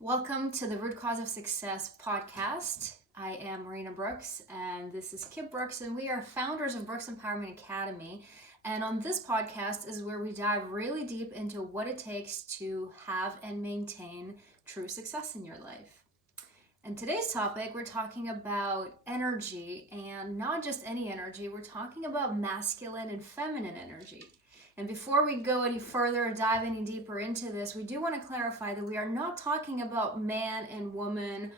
Welcome to the Root Cause of Success podcast. I am Marina Brooks and this is Kip Brooks, and we are founders of Brooks Empowerment Academy. And on this podcast is where we dive really deep into what it takes to have and maintain true success in your life. And today's topic, we're talking about energy, and not just any energy, we're talking about masculine and feminine energy. And before we go any further or dive any deeper into this, we do want to clarify that we are not talking about man and woman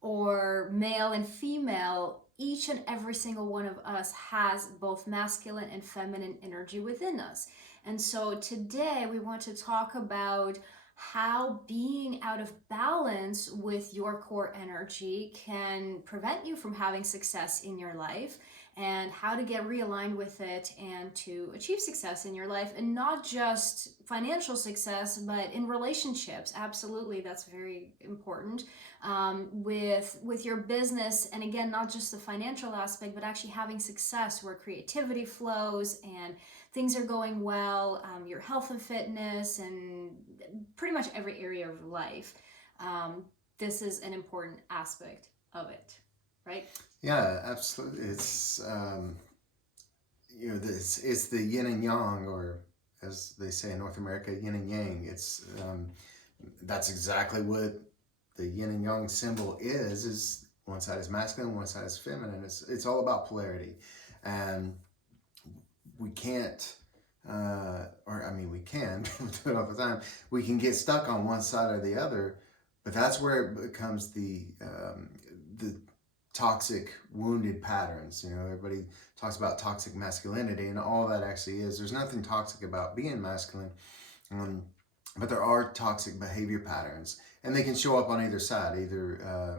or male and female. Each and every single one of us has both masculine and feminine energy within us. And so today we want to talk about how being out of balance with your core energy can prevent you from having success in your life, and how to get realigned with it and to achieve success in your life, and not just financial success, but in relationships. Absolutely, that's very important. With your business, and again, not just the financial aspect, but actually having success where creativity flows and things are going well, your health and fitness, and pretty much every area of life. This is an important aspect of it, right? Yeah, absolutely. It's the yin and yang, or as they say in North America, yin and yang. That's exactly what the yin and yang symbol is. Is one side is masculine, one side is feminine. It's all about polarity, and we can't. We can do it all the time. We can get stuck on one side or the other, but that's where it becomes the toxic wounded patterns. Everybody talks about toxic masculinity, and all that actually is, there's nothing toxic about being masculine, but there are toxic behavior patterns, and they can show up on either side, either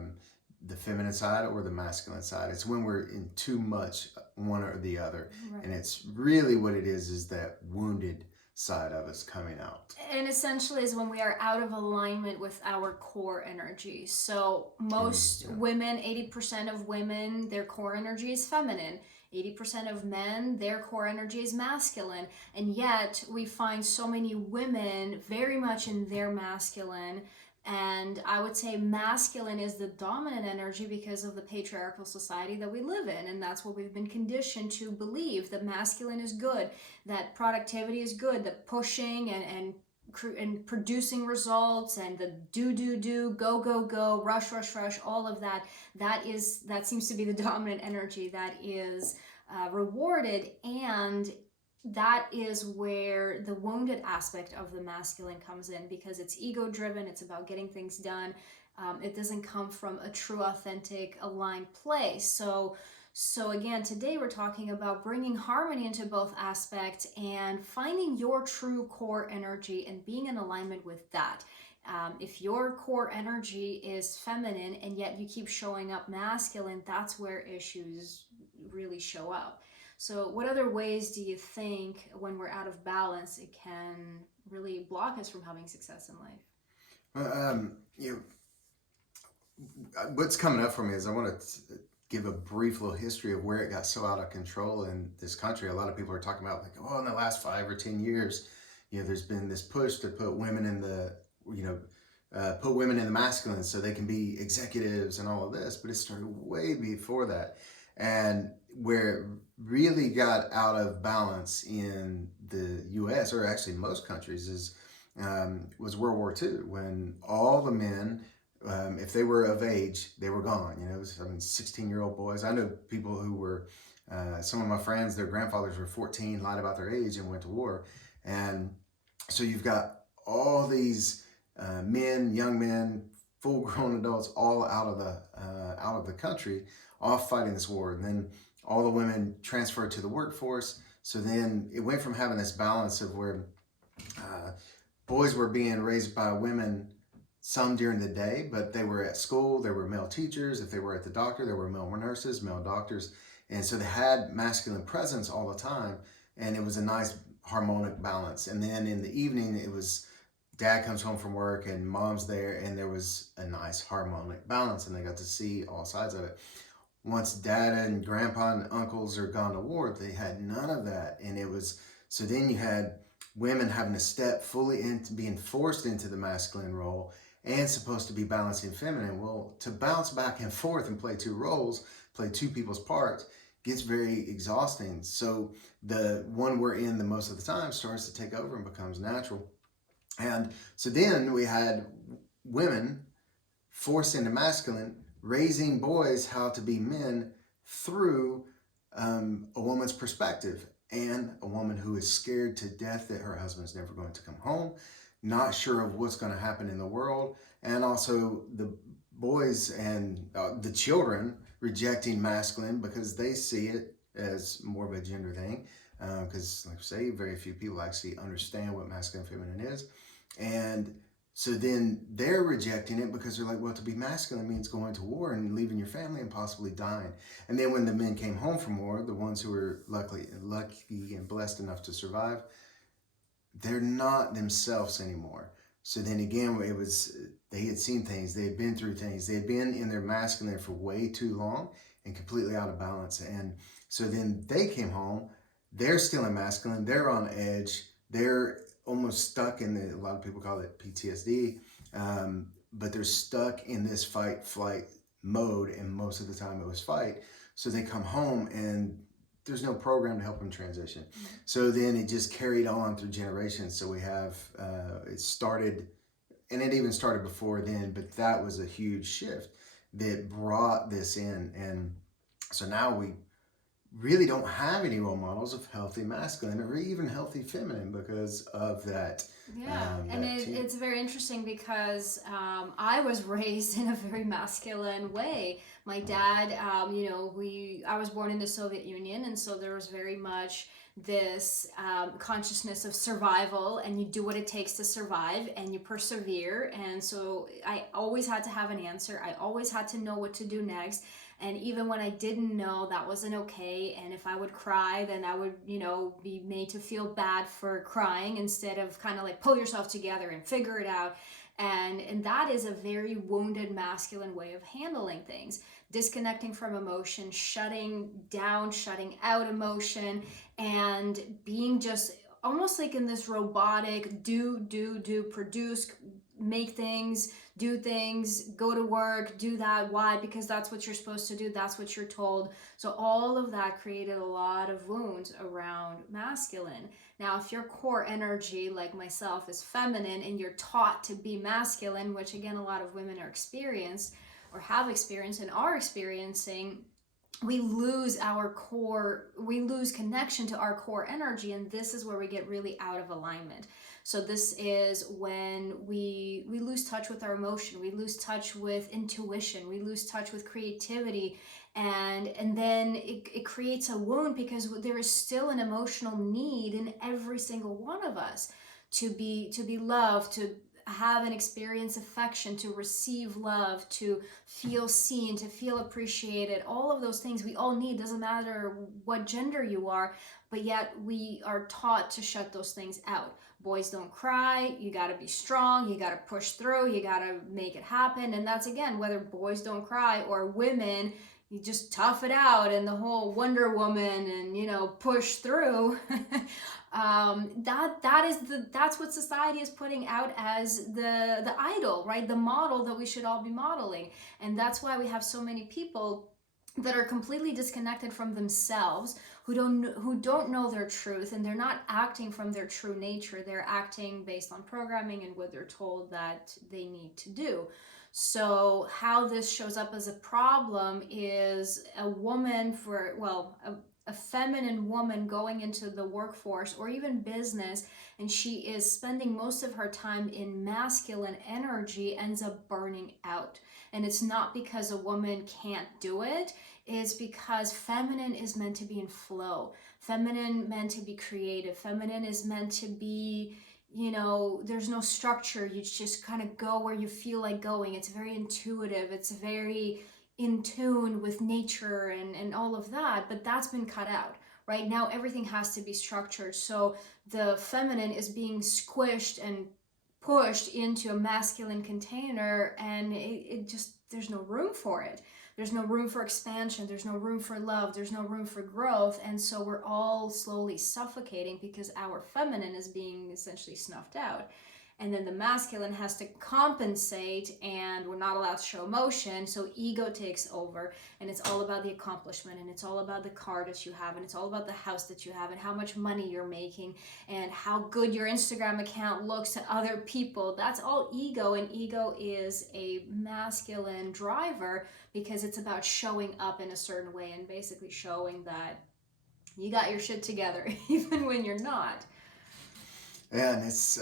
the feminine side or the masculine side. It's when we're in too much one or the other. Right. And it's really what it is that wounded side of us coming out. And essentially is when we are out of alignment with our core energy. So most women, 80% of women, their core energy is feminine. 80% of men, their core energy is masculine. And yet we find so many women very much in their masculine. And I would say masculine is the dominant energy because of the patriarchal society that we live in. And that's what we've been conditioned to believe, that masculine is good, that productivity is good, that pushing and producing results, and the do, go, rush, all of that, that seems to be the dominant energy that is rewarded. And that is where the wounded aspect of the masculine comes in, because it's ego driven, it's about getting things done. It doesn't come from a true, authentic, aligned place. So again, today we're talking about bringing harmony into both aspects and finding your true core energy and being in alignment with that. If your core energy is feminine and yet you keep showing up masculine, that's where issues really show up. So what other ways do you think, when we're out of balance, it can really block us from having success in life? What's coming up for me is I want to give a brief little history of where it got so out of control in this country. A lot of people are talking about, like, in the last 5 or 10 years, there's been this push to put women in the, put women in the masculine so they can be executives and all of this. But it started way before that. And where it really got out of balance in the U.S., or actually most countries, was World War II, when all the men, if they were of age, they were gone. 16-year-old boys. I know people who were, some of my friends, their grandfathers were 14, lied about their age, and went to war. And so you've got all these young men, full-grown adults, all out of the country, off fighting this war. And then all the women transferred to the workforce. So then it went from having this balance of where boys were being raised by women, some during the day, but they were at school, there were male teachers. If they were at the doctor, there were male nurses, male doctors. And so they had masculine presence all the time. And it was a nice harmonic balance. And then in the evening, it was dad comes home from work and mom's there, and there was a nice harmonic balance, and they got to see all sides of it. Once dad and grandpa and uncles are gone to war, they had none of that. And so then you had women having to step fully into being forced into the masculine role, and supposed to be balancing feminine. Well, to bounce back and forth and play two roles, play two people's parts, gets very exhausting. So the one we're in the most of the time starts to take over and becomes natural. And so then we had women forced into masculine, raising boys how to be men through a woman's perspective, and a woman who is scared to death that her husband's never going to come home, not sure of what's going to happen in the world, and also the boys and the children rejecting masculine because they see it as more of a gender thing. Because, like I say, very few people actually understand what masculine and feminine is. And so then they're rejecting it because they're like, well, to be masculine means going to war and leaving your family and possibly dying. And then when the men came home from war, the ones who were lucky and blessed enough to survive, they're not themselves anymore. So then again, it was, they had seen things, they had been through things, they had been in their masculine for way too long and completely out of balance. And so then they came home, they're still in masculine, they're on edge, they're almost stuck in a lot of people call it PTSD, but they're stuck in this fight flight mode, and most of the time it was fight. So they come home and there's no program to help them transition. So then it just carried on through generations. So we have, it started, and it even started before then, but that was a huge shift that brought this in. And so now we really don't have any role models of healthy masculine or even healthy feminine because of that. Yeah, and it's very interesting because I was raised in a very masculine way. My dad, I was born in the Soviet Union, and so there was very much this consciousness of survival, and you do what it takes to survive, and you persevere. And so I always had to have an answer. I always had to know what to do next. And even when I didn't know, that wasn't okay. And if I would cry, then I would, be made to feel bad for crying instead of kind of like pull yourself together and figure it out. And that is a very wounded masculine way of handling things. Disconnecting from emotion, shutting down, shutting out emotion, and being just almost like in this robotic do, produce, make things, do things, go to work, do that. Why? Because that's what you're supposed to do. That's what you're told. So all of that created a lot of wounds around masculine. Now, if your core energy, like myself, is feminine and you're taught to be masculine, which again, a lot of women are experienced or have experienced and are experiencing, we lose our core, we lose connection to our core energy, and this is where we get really out of alignment. So this is when we lose touch with our emotion, we lose touch with intuition, we lose touch with creativity, and then it creates a wound because there is still an emotional need in every single one of us to be loved, to have and experience affection, to receive love, to feel seen, to feel appreciated. All of those things we all need, doesn't matter what gender you are, but yet we are taught to shut those things out. Boys don't cry, you gotta be strong, you gotta push through, you gotta make it happen. And that's again, whether boys don't cry or women, you just tough it out, and the whole Wonder Woman and push through. That's what society is putting out as the idol, right? The model that we should all be modeling. And that's why we have so many people that are completely disconnected from themselves, who don't know their truth, and they're not acting from their true nature. They're acting based on programming and what they're told that they need to do. So how this shows up as a problem is a woman a feminine woman going into the workforce or even business, and she is spending most of her time in masculine energy, ends up burning out. And it's not because a woman can't do it, it's because feminine is meant to be in flow. Feminine meant to be creative. Feminine is meant to be, there's no structure. You just kind of go where you feel like going. It's very intuitive. It's very in tune with nature and all of that, but that's been cut out. Right now, everything has to be structured. So the feminine is being squished and pushed into a masculine container, and it just, there's no room for it. There's no room for expansion. There's no room for love. There's no room for growth. And so we're all slowly suffocating because our feminine is being essentially snuffed out. and then the masculine has to compensate, and we're not allowed to show emotion, so ego takes over, and it's all about the accomplishment, and it's all about the car that you have, and it's all about the house that you have, and how much money you're making, and how good your Instagram account looks to other people. That's all ego, and ego is a masculine driver because it's about showing up in a certain way and basically showing that you got your shit together even when you're not. And it's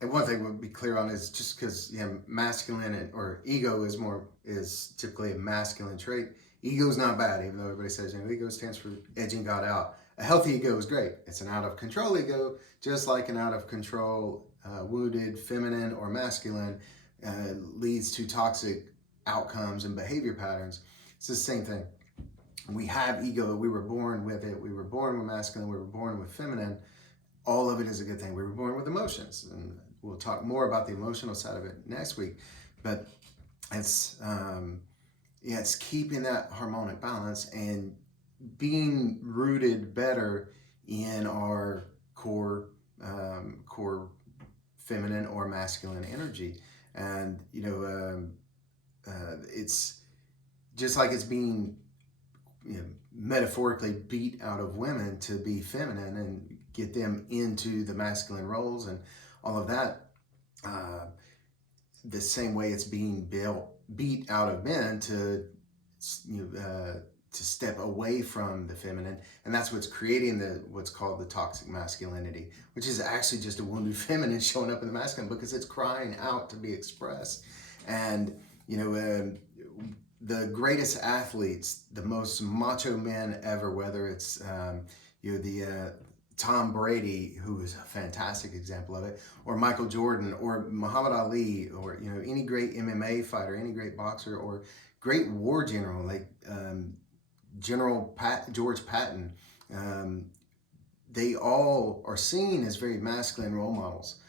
and one thing we'll be clear on is just because masculine or ego is typically a masculine trait. Ego is not bad, even though everybody says ego stands for edging God out. A healthy ego is great. It's an out of control ego, just like an out of control wounded feminine or masculine leads to toxic outcomes and behavior patterns. It's the same thing. We have ego. We were born with it. We were born with masculine. We were born with feminine. All of it is a good thing. We were born with emotions, and we'll talk more about the emotional side of it next week. But it's it's keeping that harmonic balance and being rooted better in our core feminine or masculine energy. And it's just like it's being metaphorically beat out of women to be feminine and get them into the masculine roles and all of that. The same way it's being beat out of men to step away from the feminine, and that's what's creating what's called the toxic masculinity, which is actually just a wounded feminine showing up in the masculine because it's crying out to be expressed. And the greatest athletes, the most macho men ever, whether it's Tom Brady, who is a fantastic example of it, or Michael Jordan, or Muhammad Ali, or any great MMA fighter, any great boxer, or great war general like George Patton. They all are seen as very masculine role models.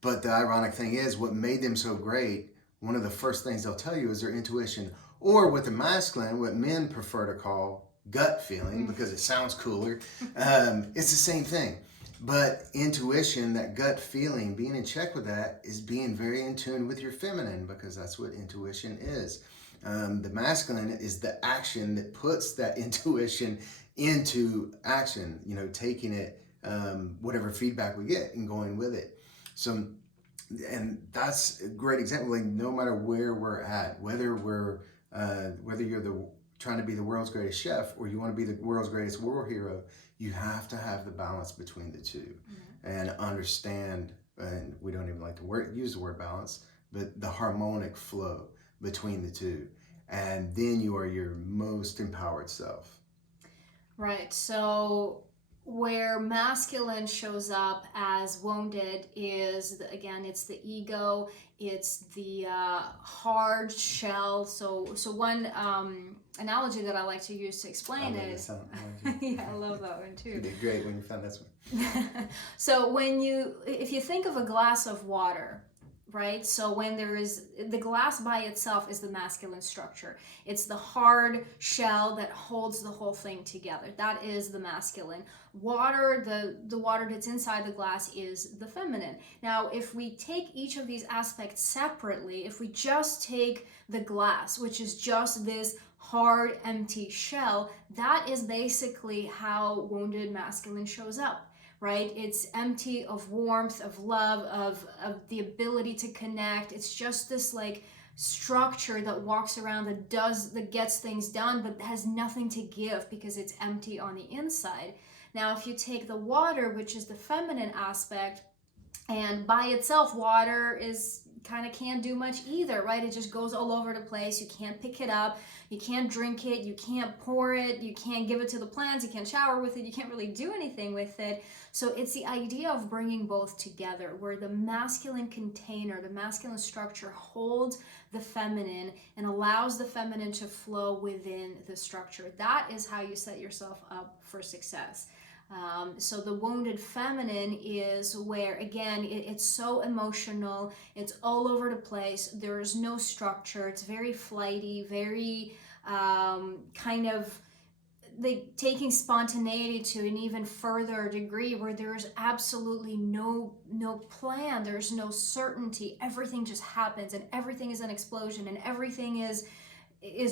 But the ironic thing is, what made them so great, one of the first things they'll tell you is their intuition, or with the masculine, what men prefer to call gut feeling, because it sounds cooler. It's the same thing. But intuition, that gut feeling, being in check with that is being very in tune with your feminine, because that's what intuition is. The masculine is the action that puts that intuition into action, taking it, whatever feedback we get and going with it. So, and that's a great example. Like, no matter where we're at, whether you're trying to be the world's greatest chef or you want to be the world's greatest war hero, you have to have the balance between the two. And understand, and we don't even like to use the word balance, but the harmonic flow between the two. And then you are your most empowered self. Right. So where masculine shows up as wounded is, it's the ego, it's the hard shell. So one analogy that I like to use to explain it is, yeah, I love that one too. You did great when you found this one. So if you think of a glass of water, right? So when there is, the glass by itself is the masculine structure. It's the hard shell that holds the whole thing together. That is the masculine. Water, the water that's inside the glass, is the feminine. Now, if we take each of these aspects separately, if we just take the glass, which is just this hard, empty shell, that is basically how wounded masculine shows up. Right? It's empty of warmth, of love, of the ability to connect. It's just this like structure that walks around, that gets things done, but has nothing to give because it's empty on the inside. Now, if you take the water, which is the feminine aspect, and by itself, water can't do much either, right? It just goes all over the place. You can't pick it up. You can't drink it. You can't pour it. You can't give it to the plants. You can't shower with it. You can't really do anything with it. So it's the idea of bringing both together, where the masculine container, the masculine structure holds the feminine and allows the feminine to flow within the structure. That is how you set yourself up for success. So the wounded feminine is where, again, it's so emotional, it's all over the place, there is no structure, it's very flighty, very kind of like taking spontaneity to an even further degree, where there's absolutely no plan, there's no certainty, everything just happens, and everything is an explosion, and everything is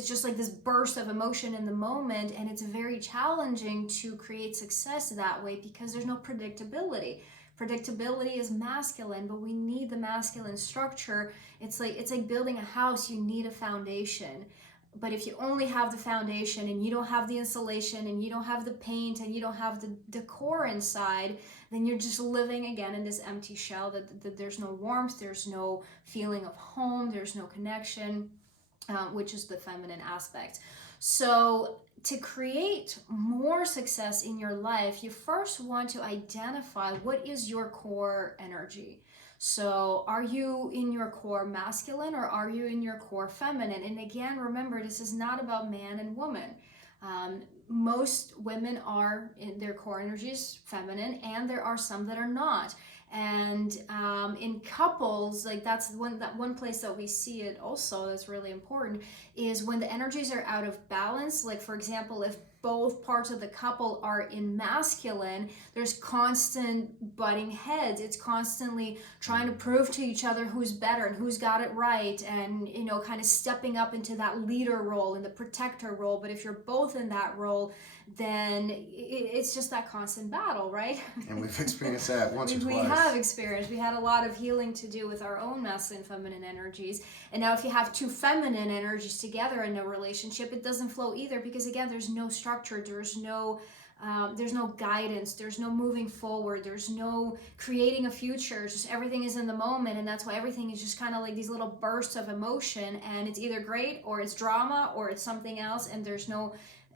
just like this burst of emotion in the moment. And it's very challenging to create success that way because there's no predictability. Predictability is masculine, but we need the masculine structure. It's like building a house. You need a foundation. But if you only have the foundation and you don't have the insulation and you don't have the paint and you don't have the decor inside, then you're just living again in this empty shell that there's no warmth, there's no feeling of home, there's no connection, which is the feminine aspect. So to create more success in your life, you first want to identify what is your core energy. So are you in your core masculine or are you in your core feminine? And again, remember, this is not about man and woman. Most women are in their core energies feminine, and there are some that are not. And in couples, like that one place that we see it also that's really important is when the energies are out of balance. Like, for example, if both parts of the couple are in masculine, there's constant butting heads. It's constantly trying to prove to each other who's better and who's got it right, and kind of stepping up into that leader role and the protector role. But if you're both in that role, then it's just that constant battle, right? And we've experienced that once or twice. We have experienced. We had a lot of healing to do with our own masculine, feminine energies. And now if you have two feminine energies together in a relationship, it doesn't flow either, because again, there's no structure, there's no guidance, there's no moving forward, there's no creating a future. It's just everything is in the moment, and that's why everything is just kind of like these little bursts of emotion, and it's either great or it's drama or it's something else, and there's no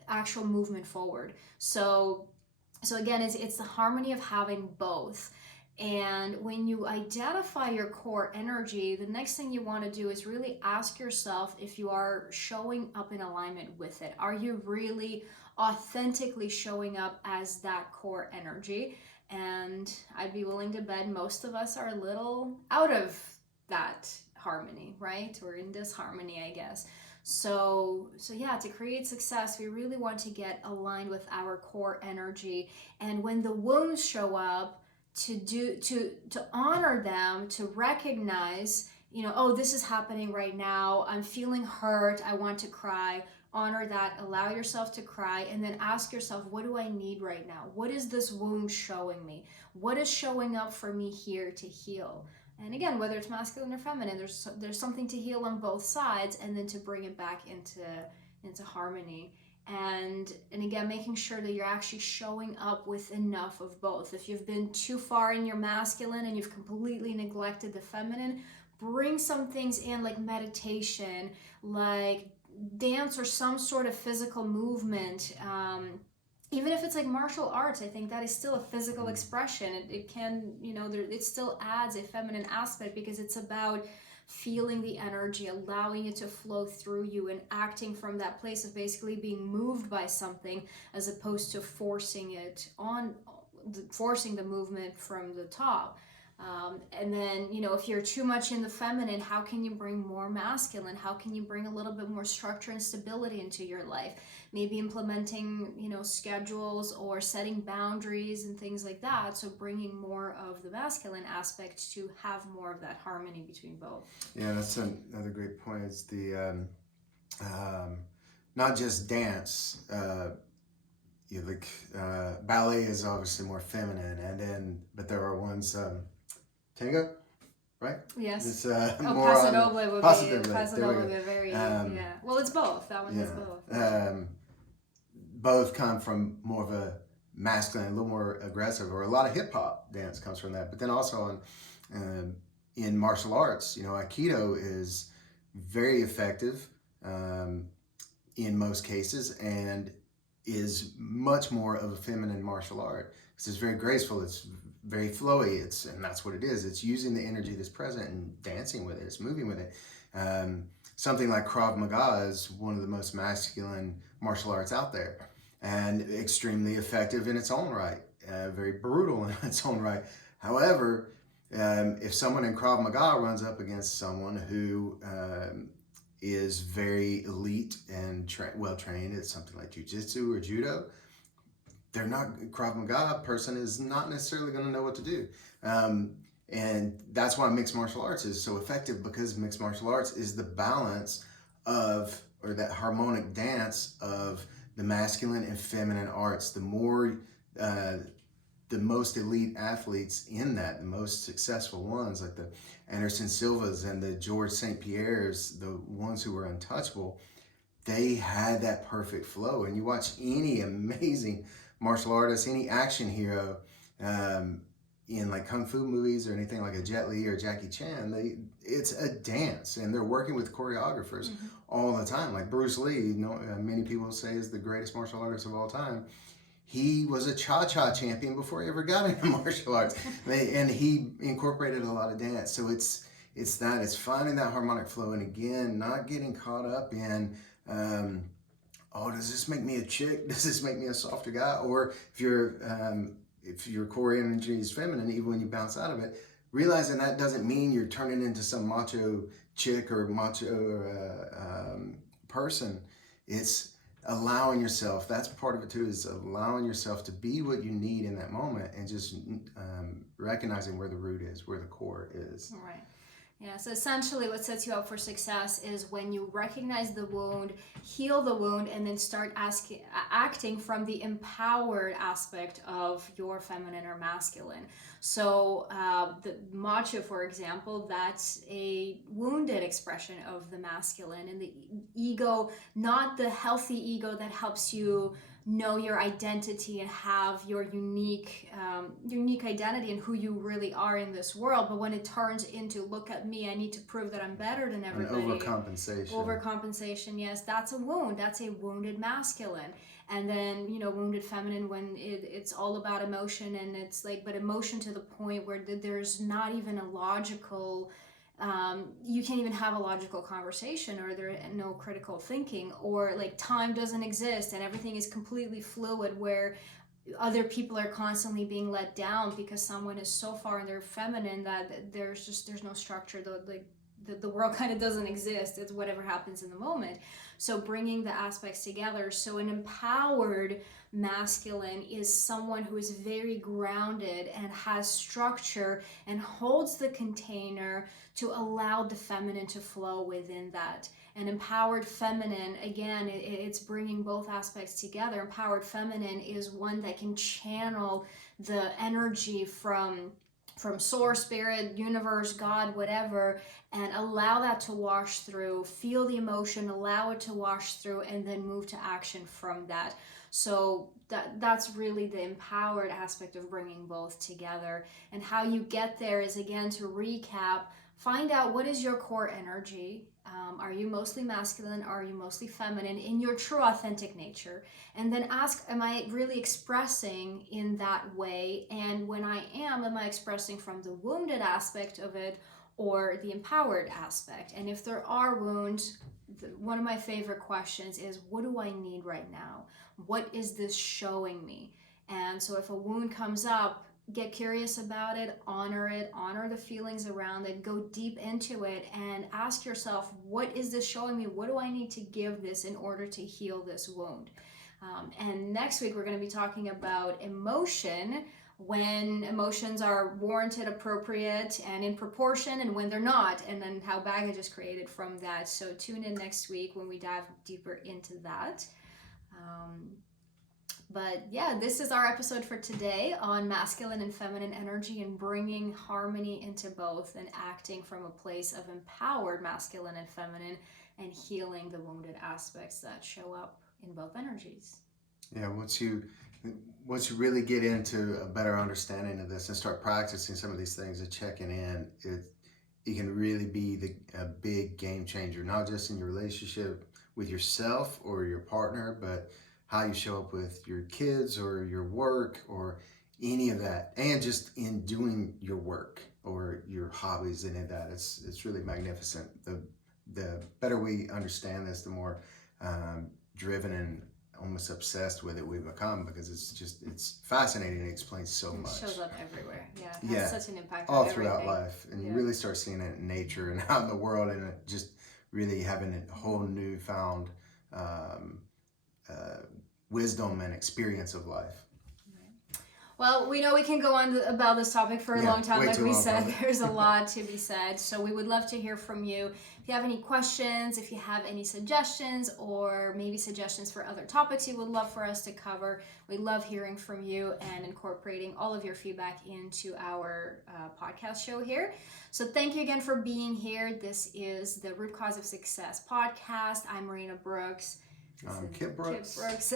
actual movement forward. So again, it's the harmony of having both. And when you identify your core energy, the next thing you want to do is really ask yourself if you are showing up in alignment with it. Are you really authentically showing up as that core energy? And I'd be willing to bet most of us are a little out of that harmony, right? Or in disharmony, I guess. So yeah, to create success, we really want to get aligned with our core energy. And when the wounds show up, to honor them, to recognize, oh, this is happening right now. I'm feeling hurt. I want to cry. Honor that. Allow yourself to cry, and then ask yourself, what do I need right now? What is this wound showing me? What is showing up for me here to heal? And again, whether it's masculine or feminine, there's something to heal on both sides, and then to bring it back into harmony. And again, making sure that you're actually showing up with enough of both. If you've been too far in your masculine and you've completely neglected the feminine, bring some things in, like meditation, like dance, or some sort of physical movement. Even if it's like martial arts, I think that is still a physical expression. It can, it still adds a feminine aspect, because it's about feeling the energy, allowing it to flow through you, and acting from that place of basically being moved by something, as opposed to forcing the movement from the top. And then, if you're too much in the feminine, how can you bring more masculine? How can you bring a little bit more structure and stability into your life? Maybe implementing, schedules or setting boundaries and things like that. So bringing more of the masculine aspect to have more of that harmony between both. Yeah, that's another great point. It's the not just dance. Ballet is obviously more feminine, but there are ones. Tango, right? Yes. It's more Paso Doble would be very yeah. Well, it's both. That one is both. Both come from more of a masculine, a little more aggressive, or a lot of hip hop dance comes from that. But then also in martial arts, Aikido is very effective in most cases, and is much more of a feminine martial art, because it's very graceful. It's very flowy, and that's what it is. It's using the energy that's present and dancing with it. It's moving with it. Something like Krav Maga is one of the most masculine martial arts out there, and extremely effective in its own right, very brutal in its own right. However, if someone in Krav Maga runs up against someone who is very elite and well trained. It's something like jiu-jitsu or judo. They're not, Krav Maga person is not necessarily going to know what to do. And that's why mixed martial arts is so effective, because mixed martial arts is the balance of, or that harmonic dance of the masculine and feminine arts. The more, the most elite athletes in that, the most successful ones, like the Anderson Silvas and the George St. Pierre's, the ones who were untouchable, they had that perfect flow. And you watch any amazing martial artist, any action hero, in like kung fu movies or anything like a Jet Li or Jackie Chan, it's a dance, and they're working with choreographers all the time. Like Bruce Lee, many people say is the greatest martial artist of all time. He was a cha-cha champion before he ever got into martial arts, and he incorporated a lot of dance. So it's finding that harmonic flow, and again, not getting caught up in, oh, does this make me a chick? Does this make me a softer guy? Or if your core energy is feminine, even when you bounce out of it, realizing that doesn't mean you're turning into some macho chick or macho person. It's allowing yourself, that's part of it too, is allowing yourself to be what you need in that moment, and just recognizing where the root is, where the core is. Right. Yeah, so essentially what sets you up for success is when you recognize the wound, heal the wound, and then start acting from the empowered aspect of your feminine or masculine. So the macho, for example, that's a wounded expression of the masculine, and the ego, not the healthy ego that helps you know your identity and have your unique identity and who you really are in this world. But when it turns into, look at me, I need to prove that I'm better than everybody. And overcompensation, yes, that's a wound. That's a wounded masculine. And then, wounded feminine, when it's all about emotion, and it's like, but emotion to the point where there's not even a logical, you can't even have a logical conversation, or there no critical thinking, or like time doesn't exist and everything is completely fluid, where other people are constantly being let down because someone is so far in their feminine that there's no structure. The world kind of doesn't exist. It's whatever happens in the moment. So bringing the aspects together. So an empowered masculine is someone who is very grounded and has structure and holds the container to allow the feminine to flow within that. An empowered feminine, again, it's bringing both aspects together. Empowered feminine is one that can channel the energy from source, spirit, universe, God, whatever, and allow that to wash through, feel the emotion, allow it to wash through, and then move to action from that. So that's really the empowered aspect of bringing both together. And how you get there is, again, to recap, find out what is your core energy. Are you mostly masculine? Are you mostly feminine in your true authentic nature? And then ask, am I really expressing in that way? And when I am I expressing from the wounded aspect of it or the empowered aspect? And if there are wounds, one of my favorite questions is, what do I need right now? What is this showing me? And so if a wound comes up, get curious about it, honor the feelings around it, go deep into it, and ask yourself, what is this showing me? What do I need to give this in order to heal this wound? And next week, we're going to be talking about emotion, when emotions are warranted, appropriate, and in proportion, and when they're not, and then how baggage is created from that. So tune in next week when we dive deeper into that. But yeah, this is our episode for today on masculine and feminine energy and bringing harmony into both and acting from a place of empowered masculine and feminine and healing the wounded aspects that show up in both energies. Yeah, once you really get into a better understanding of this and start practicing some of these things and checking in, it can really be a big game changer, not just in your relationship with yourself or your partner, but how you show up with your kids or your work or any of that, and just in doing your work or your hobbies and in that. It's really magnificent. The better we understand this, the more driven and almost obsessed with it we become, because it's fascinating and it explains so much. It shows up everywhere. Yeah, it has such an impact all on throughout everything. life, and you really start seeing it in nature and out in the world, and it just really having a whole newfound wisdom and experience of life. Well, we know we can go on about this topic for a long time. Like we said, there's a lot to be said. So we would love to hear from you. If you have any questions, if you have any suggestions, or maybe suggestions for other topics you would love for us to cover, we love hearing from you and incorporating all of your feedback into our podcast show here. So thank you again for being here. This is the Root Cause of Success podcast. I'm Marina Brooks. Kip Brooks.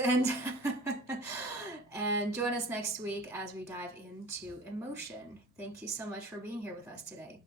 And join us next week as we dive into emotion. Thank you so much for being here with us today.